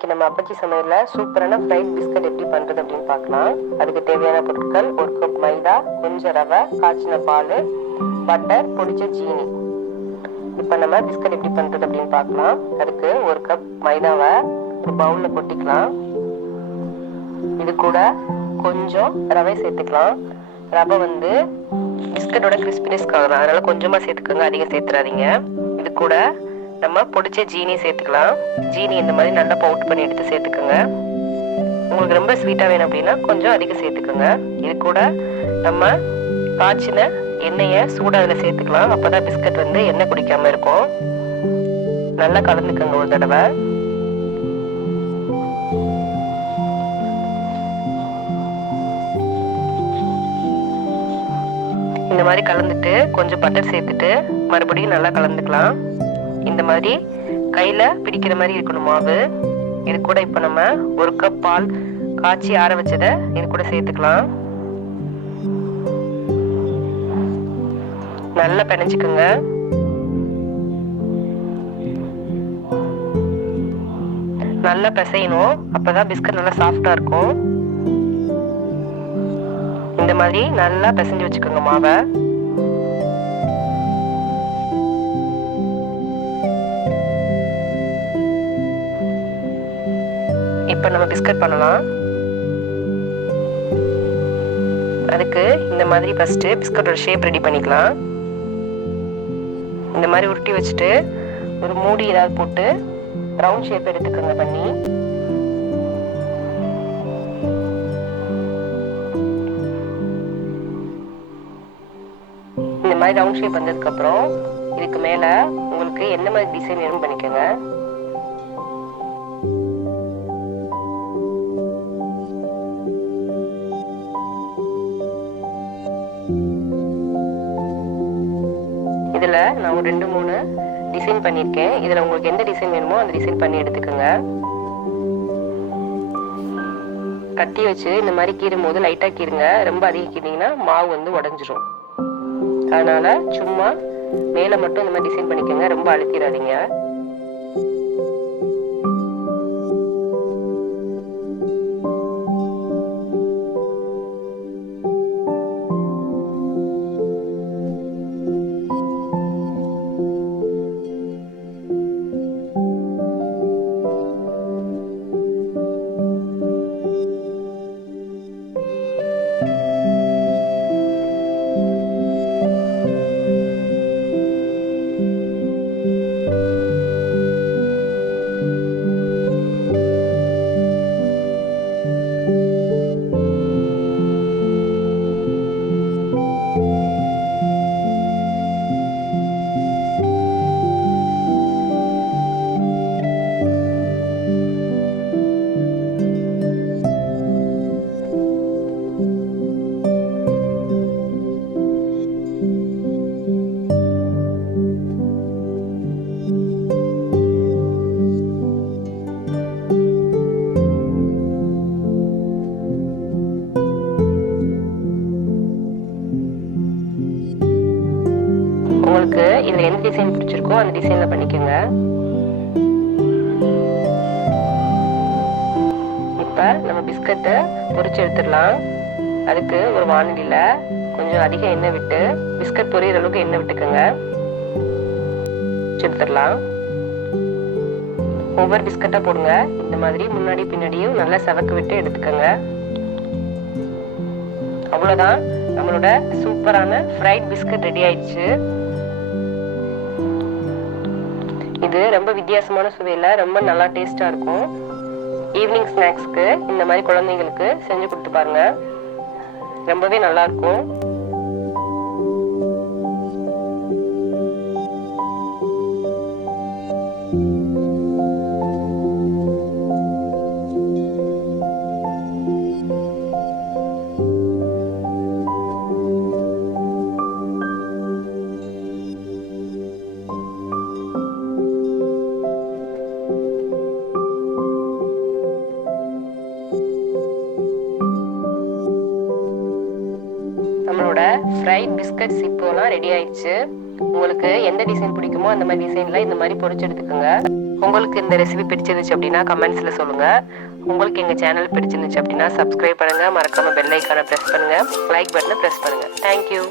இன்னைக்கு நம்ம அப்பச்சி சமையல்ல சூப்பரான ஃப்ரைட் பிஸ்கட் எப்படி பண்றது அப்படின்னு பார்க்கலாம். அதுக்கு தேவையான பொருட்கள்: 1 கப் மைதா, கொஞ்சம் ரவை, காய்ச்சின பால், பட்டர், பொடிச்ச சீனி. இப்போ நம்ம பிஸ்கட் எப்படி பண்றது அப்படின்னு பார்க்கலாம். அதுக்கு 1 கப் மைதாவை ஒரு பவுல்ல கொட்டிக்கலாம். இது கூட கொஞ்சம் ரவை சேர்த்துக்கலாம். ரவை பிஸ்கட்டோட கிறிஸ்பினஸ்க்காக தான், அதனால கொஞ்சமா சேர்த்துக்கோங்க, அதிகம் சேர்த்துறாதீங்க. இது கூட நம்ம பொடிச்ச ஜீனி சேர்த்துக்கலாம். ஜீனி இந்த மாதிரி நல்லா பவுடர் பண்ணி எடுத்து சேர்த்துக்கோங்க. உங்களுக்கு ரொம்ப ஸ்வீட்டாக வேணும் அப்படின்னா கொஞ்சம் அதிகம் சேர்த்துக்கோங்க. இது கூட நம்ம காய்ச்சின எண்ணெயை சூடாக அதில் சேர்த்துக்கலாம். அப்போ தான் பிஸ்கட் எண்ணெய் குடிக்காமல் இருக்கும். நல்லா கலந்துக்கோங்க ஒரு தடவை. இந்த மாதிரி கலந்துட்டு கொஞ்சம் பட்டர் சேர்த்துட்டு மறுபடியும் நல்லா கலந்துக்கலாம். இந்த மாதிரி கையில பிடிக்கிற மாதிரி இருக்கணும் மாவு. இது கூட இப்ப நம்ம 1 கப் பால் காய்ச்சி ஆற வச்சதை இது கூட சேர்த்துக்கலாம். நல்லா பிணைஞ்சுக்குங்க. நல்லா பிசையணும், அப்பதான் பிஸ்கட் நல்லா சாஃப்டா இருக்கும். இந்த மாதிரி நல்லா பிசைஞ்சு வச்சுக்கோங்க மாவை. இப்போ நம்ம பிஸ்கட் பண்ணலாம். அதுக்கு இந்த மாதிரி ஃபர்ஸ்ட் பிஸ்கட்டோட ஷேப் ரெடி பண்ணிக்கலாம். இந்த மாதிரி உருட்டி வச்சுட்டு ஒரு மூடி ஏதாவது போட்டு ரவுண்ட் ஷேப் எடுத்துக்கோங்க பண்ணி. இந்த மாதிரி ரவுண்ட் ஷேப் வந்ததுக்கு அப்புறம் இதுக்கு மேல உங்களுக்கு என்ன மாதிரி டிசைன் வேணும் பண்ணிக்கோங்க. இதுல நான் ஒரு 2-3 டிசைன் பண்ணியிருக்கேன். இதுல உங்களுக்கு எந்த டிசைன் வேணுமோ அந்த டிசைன் பண்ணி எடுத்துக்கோங்க. கத்தி வச்சு இந்த மாதிரி கீறும் போது லைட்டா கீறுங்க. ரொம்ப அதிகம் கீறிங்கன்னா மாவு உடைஞ்சிரும். அதனால சும்மா மேல மட்டும் இந்த மாதிரி டிசைன் பண்ணிக்கோங்க, ரொம்ப அழுத்திடாதீங்க. உங்களுக்கு இதுல எந்த டிசைன் பிடிச்சிருக்கோ அந்த டிசைன்ல பண்ணிக்கோங்க. இப்ப நம்ம பிஸ்கட்டை பொரிச்சு எடுத்துடலாம். அதுக்கு ஒரு வானலியில கொஞ்சம் அதிக எண்ணெய் விட்டு பிஸ்கட் பொரியிற அளவுக்கு எண்ணெய் விட்டுக்கோங்க. எடுத்துடலாம். ஒவ்வொரு பிஸ்கட்டா போடுங்க. இந்த மாதிரி முன்னாடி பின்னாடியும் நல்லா செவக்கு விட்டு எடுத்துக்கோங்க. அவ்வளவுதான், நம்மளோட சூப்பரான ஃப்ரைட் பிஸ்கட் ரெடி ஆயிடுச்சு. இது ரொம்ப வித்தியாசமான சுவையில ரொம்ப நல்லா டேஸ்டா இருக்கும். ஈவினிங் ஸ்நாக்ஸ்க்கு இந்த மாதிரி குழந்தைங்களுக்கு செஞ்சு கொடுத்து பாருங்க, ரொம்பவே நல்லா இருக்கும். நம்மளோட ஃப்ரைட் பிஸ்கட்ஸ் இப்போலாம் ரெடி ஆயிடுச்சு. உங்களுக்கு எந்த டிசைன் பிடிக்குமோ அந்த மாதிரி டிசைன்ல இந்த மாதிரி பொரிச்சு எடுத்துக்கோங்க. உங்களுக்கு இந்த ரெசிபி பிடிச்சிருந்துச்சு அப்படின்னா கமெண்ட்ஸ்ல சொல்லுங்க. உங்களுக்கு எங்க சேனல் பிடிச்சிருந்துச்சு அப்படின்னா சப்ஸ்கிரைப் பண்ணுங்க, மறக்காம பெல் ஐக்கானை பிரஸ் பண்ணுங்க, லைக் பட்டனை பிரஸ் பண்ணுங்க. தேங்க்யூ.